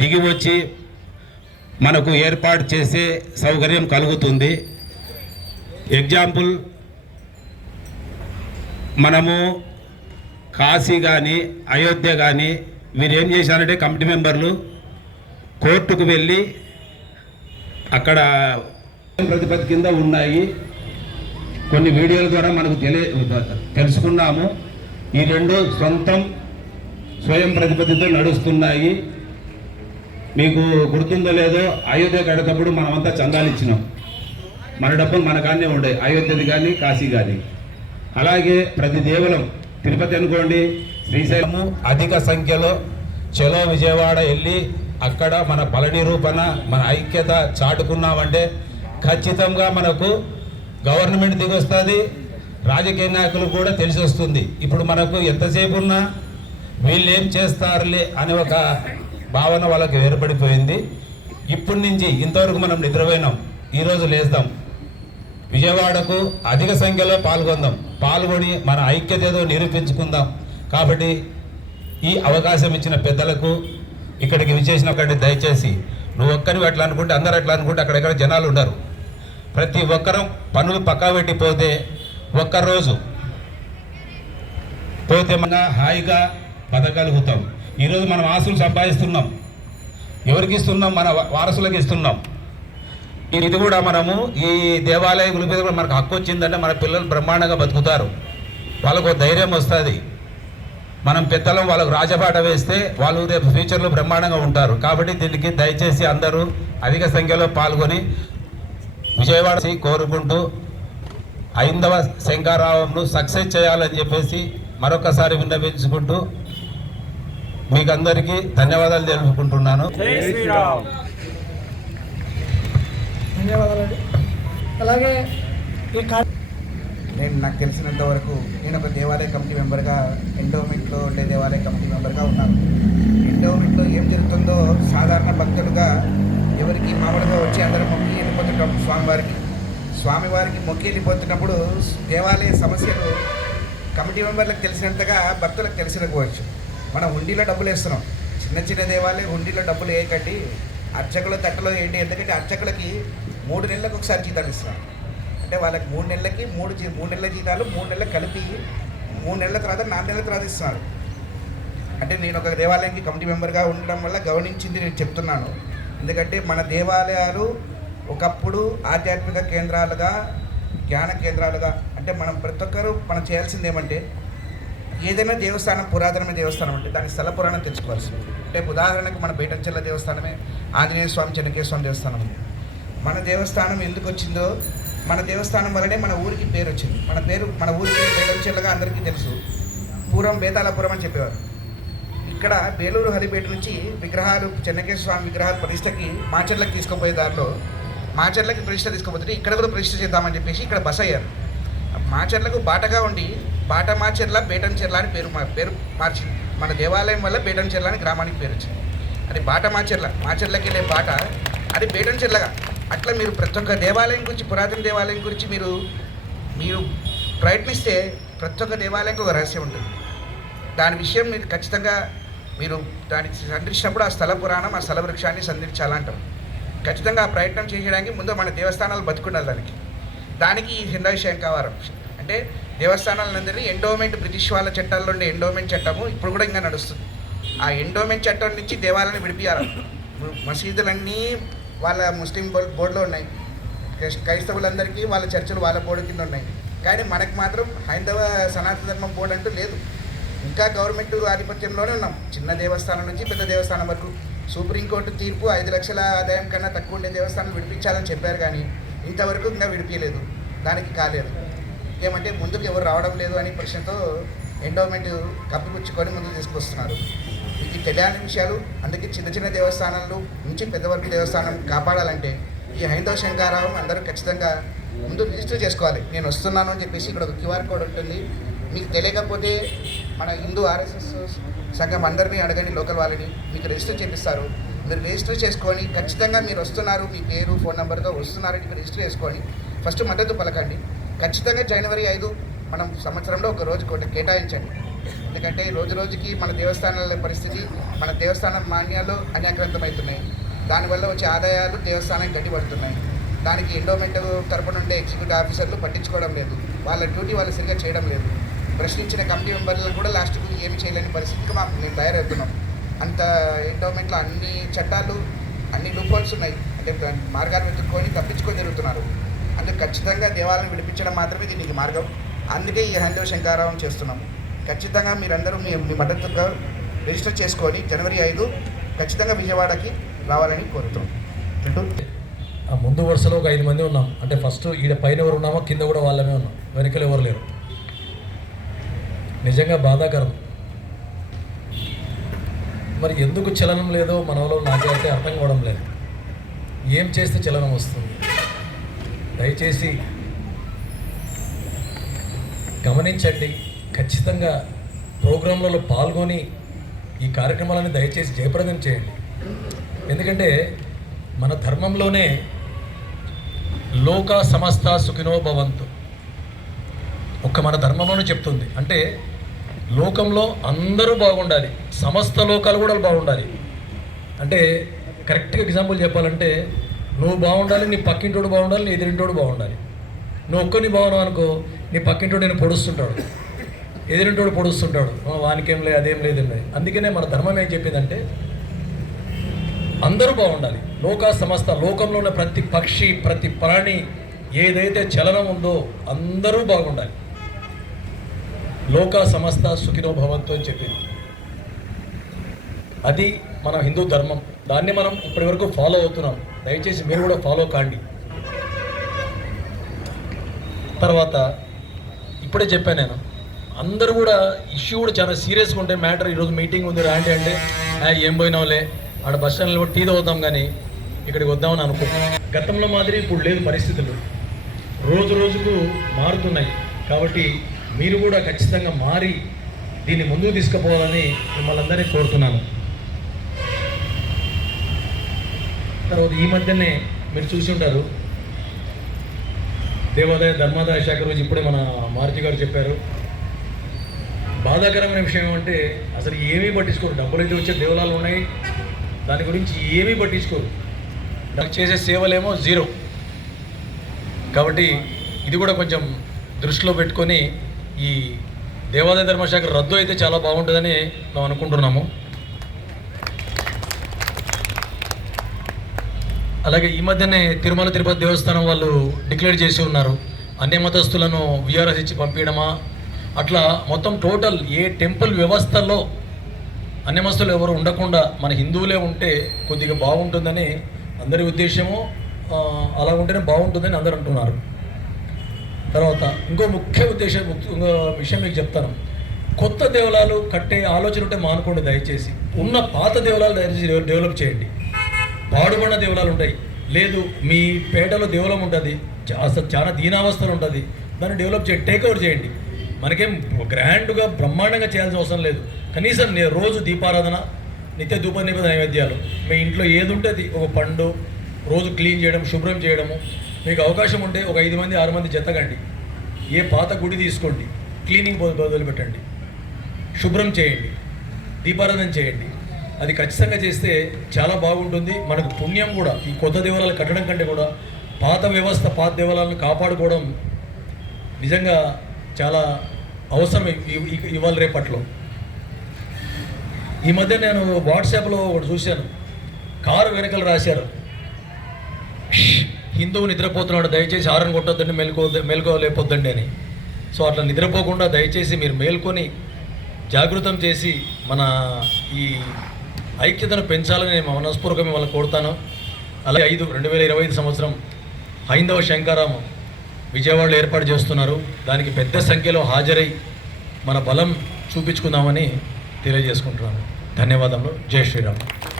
దిగి వచ్చి మనకు ఏర్పాటు చేసే సౌకర్యం కలుగుతుంది. ఎగ్జాంపుల్ మనము కాశీ కానీ అయోధ్య కానీ వీరు ఏం చేశారంటే కమిటీ మెంబర్లు కోర్టుకు వెళ్ళి అక్కడ ప్రతిపత్తి కింద ఉన్నాయి. కొన్ని వీడియోల ద్వారా మనకు తెలియ తెలుసుకున్నాము. ఈ రెండు సొంతం స్వయం ప్రతిపత్తితో నడుస్తున్నాయి. మీకు గుర్తుందో లేదో అయోధ్య కడేటప్పుడు మనమంతా చందాలు ఇచ్చినాం. మన డబ్బులు మన కానే ఉండే అయోధ్యది కానీ కాశీ కానీ అలాగే ప్రతి దేవులం తిరుపతి అనుకోండి శ్రీశైలము అధిక సంఖ్యలో చలో విజయవాడ వెళ్ళి అక్కడ మన బల నిరూపణ మన ఐక్యత చాటుకున్నామంటే ఖచ్చితంగా మనకు గవర్నమెంట్ దిగొస్తుంది. రాజకీయ నాయకులు కూడా తెలిసి వస్తుంది ఇప్పుడు మనకు ఎంతసేపు ఉన్నా వీళ్ళు ఏం చేస్తారులే అనే ఒక భావన వాళ్ళకి ఏర్పడిపోయింది. ఇప్పటి నుంచి ఇంతవరకు మనం నిద్రపోయినాం. ఈరోజు లేస్తాం. విజయవాడకు అధిక సంఖ్యలో పాల్గొందాం. పాల్గొని మన ఐక్యత ఏదో నిరూపించుకుందాం. కాబట్టి ఈ అవకాశం ఇచ్చిన పెద్దలకు ఇక్కడికి విచ్చేసిన ఒకటి దయచేసి నువ్వు ఒక్కరివి అట్లా అనుకుంటే అందరు అట్లా అనుకుంటే అక్కడెక్కడ జనాలు ఉండరు. ప్రతి ఒక్కరం పనులు పక్కా పెట్టి పోతే ఒక్కరోజు పోతే మన హాయిగా బతకగలుగుతాం. ఈరోజు మనం ఆస్తులు సంపాదిస్తున్నాం. ఎవరికి ఇస్తున్నాం? మన వారసులకు ఇస్తున్నాం. ఇది కూడా మనము ఈ దేవాలయం మీద కూడా మనకు హక్కు వచ్చిందంటే మన పిల్లలు బ్రహ్మాండంగా బతుకుతారు. వాళ్ళకు ఒక ధైర్యం వస్తుంది. మనం పెద్దలం వాళ్ళకు రాజపాట వేస్తే వాళ్ళు రేపు ఫ్యూచర్లో బ్రహ్మాండంగా ఉంటారు. కాబట్టి దీనికి దయచేసి అందరూ అధిక సంఖ్యలో పాల్గొని విజయవాడ కోరుకుంటూ ఐందవ శంకారావంను సక్సెస్ చేయాలని చెప్పేసి మరొకసారి విన్నవించుకుంటూ మీకు అందరికీ ధన్యవాదాలు తెలుపుకుంటున్నాను. ధన్యవాదాలండి. అలాగే ఈ నేను నాకు తెలిసినంత వరకు నేను ఒక దేవాలయ కమిటీ మెంబర్గా ఎండోమెంట్లో ఉండే దేవాలయ కమిటీ మెంబర్గా ఉన్నాను. ఎండోమెంట్లో ఏం జరుగుతుందో సాధారణ భక్తులుగా ఎవరికి మామూలుగా వచ్చి అందరూ మొక్కి వెళ్ళిపోతుంటాం స్వామివారికి. స్వామివారికి మొక్కి వెళ్ళిపోతున్నప్పుడు దేవాలయ సమస్యలు కమిటీ మెంబర్లకు తెలిసినంతగా భక్తులకు తెలిసినకపోవచ్చు. మనం హుండీలో డబ్బులు వేస్తున్నాం. చిన్న చిన్న దేవాలయం హుండీలో డబ్బులు వేయకండి. అర్చకుల తట్టలో ఏంటి ఎందుకంటే అర్చకులకి మూడు నెలలకు ఒకసారి జీతాలు ఇస్తున్నాం అంటే వాళ్ళకి మూడు నెలలకి మూడు జీ మూడు నెలల జీతాలు మూడు నెలలు కలిపి మూడు నెలల తర్వాత నాలుగు నెలల తర్వాత ఇస్తున్నారు. అంటే నేను ఒక దేవాలయానికి కమిటీ మెంబర్గా ఉండడం వల్ల గమనించింది నేను చెప్తున్నాను. ఎందుకంటే మన దేవాలయాలు ఒకప్పుడు ఆధ్యాత్మిక కేంద్రాలుగా జ్ఞాన కేంద్రాలుగా అంటే మనం ప్రతి ఒక్కరూ మనం చేయాల్సింది ఏమంటే ఏదైనా దేవస్థానం పురాతనమైన దేవస్థానం అంటే దాని స్థల పురాణం తెలుసుకోవాల్సింది అంటే ఉదాహరణకు మన బేటంచెల్ల దేవస్థానమే ఆంజనేయ స్వామి చెన్నకేశ్వర స్వామి దేవస్థానం మన దేవస్థానం ఎందుకు వచ్చిందో మన దేవస్థానం వల్లనే మన ఊరికి పేరు వచ్చింది. మన పేరు మన ఊరి పేరు బేటంచెల్లగా అందరికీ తెలుసు. పూర్వం బేతాళపురం అని చెప్పేవారు. ఇక్కడ బేలూరు హరిపేట నుంచి విగ్రహాలు చెన్నకేశ్వర స్వామి విగ్రహాలు ప్రతిష్టకి మాచర్లకు తీసుకుపోయే దారిలో మాచర్లకి ప్రతిష్ట తీసుకుపోతుంటే ఇక్కడ కూడా ప్రతిష్ట చేద్దామని చెప్పేసి ఇక్కడ బస్ అయ్యారు మాచర్లకు బాటగా ఉండి బాట మాచర్ల బేటంచెర్ల అని పేరు మా- పేరు మార్చింది. మన దేవాలయం వల్ల బేటంచెర్ల అని గ్రామానికి పేరు వచ్చింది. అది బాట మాచెర్ల మాచెర్లకి వెళ్ళే బాట అది బేటంచెర్లగా. అట్లా మీరు ప్రతి ఒక్క దేవాలయం గురించి పురాతన దేవాలయం గురించి మీరు మీరు ప్రయత్నిస్తే ప్రతి ఒక్క దేవాలయంకి ఒక రహస్యం ఉంటుంది. దాని విషయం మీరు ఖచ్చితంగా మీరు దాన్ని సందర్శించినప్పుడు ఆ స్థల పురాణం ఆ స్థల వృక్షాన్ని సందర్శించాలంటాం. ఖచ్చితంగా ఆ ప్రయత్నం చేయడానికి ముందు మన దేవస్థానాలు బతుకుండాలి దానికి. దానికి ఈ హిందూ శంకావారం అంటే దేవస్థానాలందరినీ ఎండోమెంట్ బ్రిటిష్ వాళ్ళ చట్టాల్లో ఉండే ఎండోమెంట్ చట్టము ఇప్పుడు కూడా ఇంకా నడుస్తుంది. ఆ ఎండోమెంట్ చట్టం నుంచి దేవాలయాన్ని విడిపించాలి మసీదులన్నీ వాళ్ళ ముస్లిం బోర్డు బోర్డులో ఉన్నాయి. క్రైస్తవులందరికీ వాళ్ళ చర్చలు వాళ్ళ బోర్డు కింద ఉన్నాయి. కానీ మనకు మాత్రం హైందవ సనాతన ధర్మం బోర్డు అంటూ లేదు. ఇంకా గవర్నమెంట్ ఆధిపత్యంలోనే ఉన్నాం. చిన్న దేవస్థానం నుంచి పెద్ద దేవస్థానం వరకు. సుప్రీంకోర్టు తీర్పు ఐదు లక్షల ఆదాయం కన్నా తక్కువ ఉండే దేవస్థానం విడిపించాలని చెప్పారు కానీ ఇంతవరకు ఇంకా విడిపించలేదు దానికి కాలేదు. ఏమంటే ముందుకు ఎవరు రావడం లేదు అని ప్రశ్నతో ఎండోమెంట్ కప్పిపుచ్చుకొని ముందుకు తీసుకొస్తున్నారు. ఇది తెలియని విషయాలు అందుకే చిన్న చిన్న దేవస్థానాలు నుంచి పెద్దవరకు దేవస్థానం కాపాడాలంటే ఈ హైందవ శంకారావం అందరూ ఖచ్చితంగా ముందు రిజిస్టర్ చేసుకోవాలి. నేను వస్తున్నాను అని చెప్పేసి ఇక్కడ ఒక క్యూఆర్ కోడ్ ఉంటుంది. మీకు తెలియకపోతే మన హిందూ ఆర్ఎస్ఎస్ సంఘం అందరినీ అడగండి లోకల్ వాళ్ళని. మీకు రిజిస్టర్ చేపిస్తారు. మీరు రిజిస్టర్ చేసుకొని ఖచ్చితంగా మీరు వస్తున్నారు మీ పేరు ఫోన్ నెంబర్తో వస్తున్నారని ఇక్కడ రిజిస్టర్ చేసుకొని ఫస్ట్ మద్దతు పలకండి. ఖచ్చితంగా జనవరి ఐదు మనం సంవత్సరంలో ఒక రోజు కేటాయించండి. ఎందుకంటే రోజు రోజుకి మన దేవస్థానాల పరిస్థితి మన దేవస్థానం మాన్యాలు అన్యాక్రాంతమవుతున్నాయి. దానివల్ల వచ్చే ఆదాయాలు దేవస్థానానికి గట్టిపడుతున్నాయి. దానికి ఎండోమెంట్ తరపున ఉండే ఎగ్జిక్యూటివ్ ఆఫీసర్లు పట్టించుకోవడం లేదు. వాళ్ళ డ్యూటీ వాళ్ళు సరిగ్గా చేయడం లేదు. ప్రశ్నించిన కమిటీ మెంబర్లను కూడా లాస్ట్కు ఏమి చేయలేని పరిస్థితికి మాకు మేము తయారవుతున్నాం. అంత ఎండోమెంట్లో అన్ని చట్టాలు అన్ని లూపోల్స్ ఉన్నాయి. అంటే మార్గాలు వెతుక్కొని తప్పించుకొని తిరుగుతున్నారు. అంటే ఖచ్చితంగా దేవాలయం విడిపించడం మాత్రమే దీనికి మార్గం. అందుకే ఈ హైందవ శంకారావం చేస్తున్నాం ఖచ్చితంగా మీరందరూ మీ మీ మద్దతుగా రిజిస్టర్ చేసుకొని జనవరి ఐదు ఖచ్చితంగా విజయవాడకి రావాలని కోరుతున్నాం. ఆ ముందు వరుసలో ఒక ఐదు మంది ఉన్నాం. అంటే ఫస్ట్ ఈడ పైన ఎవరు ఉన్నామో కింద కూడా వాళ్ళమే ఉన్నాం. వెనకలు ఎవరు లేరు. నిజంగా బాధాకరం. మరి ఎందుకు చలనం లేదో మనలో నాకైతే అర్థం కావడం లేదు. ఏం చేస్తే చలనం వస్తుంది? దయచేసి గమనించండి. ఖచ్చితంగా ప్రోగ్రాంలలో పాల్గొని ఈ కార్యక్రమాలను దయచేసి జయప్రదం చేయండి. ఎందుకంటే మన ధర్మంలోనే లోక సమస్త సుఖినో భవంతు ఒక్క మన ధర్మంలోనే చెప్తుంది. అంటే లోకంలో అందరూ బాగుండాలి. సమస్త లోకాలు కూడా బాగుండాలి. అంటే కరెక్ట్గా ఎగ్జాంపుల్ చెప్పాలంటే నువ్వు బాగుండాలి నీ పక్కింటోడు బాగుండాలి నీ ఎదిరింటోడు బాగుండాలి. నువ్వు ఒక్కని బాగున్నావు అనుకో నీ పక్కింటోడు నేను పొడుస్తుంటాడు. ఎదిరింటోడు పొడుస్తుంటాడు. వానికేం లేదు అదేం లేదండి అందుకనే మన ధర్మం ఏం చెప్పిందంటే అందరూ బాగుండాలి. లోక సమస్త లోకంలో ఉన్న ప్రతి పక్షి ప్రతి ప్రాణి ఏదైతే చలనం ఉందో అందరూ బాగుండాలి. లోక సమస్త సుఖినో భవంతు అని చెప్పింది. అది మన హిందూ ధర్మం. దాన్ని మనం ఇప్పటి వరకు ఫాలో అవుతున్నాం. దయచేసి మీరు కూడా ఫాలో కాండి. తర్వాత ఇప్పుడే చెప్పాను నేను అందరూ కూడా ఇష్యూ కూడా చాలా సీరియస్గా ఉంటే మ్యాటర్ ఈరోజు మీటింగ్ ఉంది రాండి అంటే ఏం పోయినావులే? ఆడ బస్ స్టాండ్లో కూడా టీ తాగుతాం కానీ ఇక్కడికి వద్దామని అనుకో. గతంలో మాదిరి ఇప్పుడు లేదు పరిస్థితులు. రోజు రోజుకు మారుతున్నాయి. కాబట్టి మీరు కూడా ఖచ్చితంగా మారి దీన్ని ముందుకు తీసుకుపోవాలని మిమ్మల్ని అందరినీ కోరుతున్నాను. తర్వాత ఈ మధ్యనే మీరు చూసి ఉంటారు. దేవాదాయ ధర్మాదాయ శాఖ రోజు ఇప్పుడే మన మారుతి గారు చెప్పారు. బాధాకరమైన విషయం ఏమంటే అసలు ఏమీ పట్టించుకోరు. డబ్బులు అయితే వచ్చే దేవాలయాలు ఉన్నాయి. దాని గురించి ఏమీ పట్టించుకోరు. దానికి చేసే సేవలేమో జీరో. కాబట్టి ఇది కూడా కొంచెం దృష్టిలో పెట్టుకొని ఈ దేవాదాయ ధర్మశాఖ రద్దు అయితే చాలా బాగుంటుందని మేము అనుకుంటున్నాము. అలాగే ఈ మధ్యనే తిరుమల తిరుపతి దేవస్థానం వాళ్ళు డిక్లేర్ చేసి ఉన్నారు. అన్ని మతస్థులను విఆర్ఎస్ ఇచ్చి పంపించడమా అట్లా మొత్తం టోటల్ ఏ టెంపుల్ వ్యవస్థలో అన్ని మతస్థులు ఎవరు ఉండకుండా మన హిందువులే ఉంటే కొద్దిగా బాగుంటుందని అందరి ఉద్దేశము అలా ఉంటేనే బాగుంటుందని అందరు అంటున్నారు. తర్వాత ఇంకో ముఖ్య ఉద్దేశం ముఖ్య- ఇంకో విషయం మీకు చెప్తాను. కొత్త దేవాలయాలు కట్టే ఆలోచన ఉంటే మానుకోండి దయచేసి. ఉన్న పాత దేవాలయాలు దయచేసి డెవలప్ చేయండి. పాడుబడిన దేవాలయాలు ఉంటాయి. లేదు మీ పేటలో దేవలం ఉంటుంది. అసలు చాలా దీనావస్థలు ఉంటుంది. దాన్ని డెవలప్ చేయండి టేక్ ఓవర్ చేయండి. మనకేం గ్రాండ్గా బ్రహ్మాండంగా చేయాల్సిన అవసరం లేదు. కనీసం నేను రోజు దీపారాధన నిత్య ధూప నివేద నైవేద్యాలు. మీ ఇంట్లో ఏది ఉంటుంది? ఒక పండు రోజు క్లీన్ చేయడం శుభ్రం చేయడము. మీకు అవకాశం ఉంటే ఒక ఐదు మంది ఆరు మంది జతకండి ఏ పాత గుడి తీసుకోండి. క్లీనింగ్ బదులు పెట్టండి. శుభ్రం చేయండి. దీపారాధన చేయండి. అది ఖచ్చితంగా చేస్తే చాలా బాగుంటుంది. మనకు పుణ్యం కూడా ఈ కొత్త దేవాలయాలు కట్టడం కంటే కూడా పాత వ్యవస్థ పాత దేవాలయాలను కాపాడుకోవడం నిజంగా చాలా అవసరం ఇవాళ రేపట్లో. ఈ మధ్య నేను వాట్సాప్లో ఒకటి చూశాను. కారు వెనకలు రాశారు. హిందువు నిద్రపోతున్నాడు దయచేసి హారన్ కొట్టొద్దండి మెలుకో మెలుకోలేపొద్దండి అని. సో అట్లా నిద్రపోకుండా దయచేసి మీరు మేల్కొని జాగృతం చేసి మన ఈ ఐక్యతను పెంచాలని నేను మనస్పూర్వకంగా మిమ్మల్ని కోరుతాను. అలాగే ఐదు రెండు వేల ఇరవై ఐదు సంవత్సరం హైందవ శంకారామం విజయవాడలో ఏర్పాటు చేస్తున్నారు. దానికి పెద్ద సంఖ్యలో హాజరై మన బలం చూపించుకుందామని తెలియజేసుకుంటున్నాను. ధన్యవాదములు. జై శ్రీరామ్.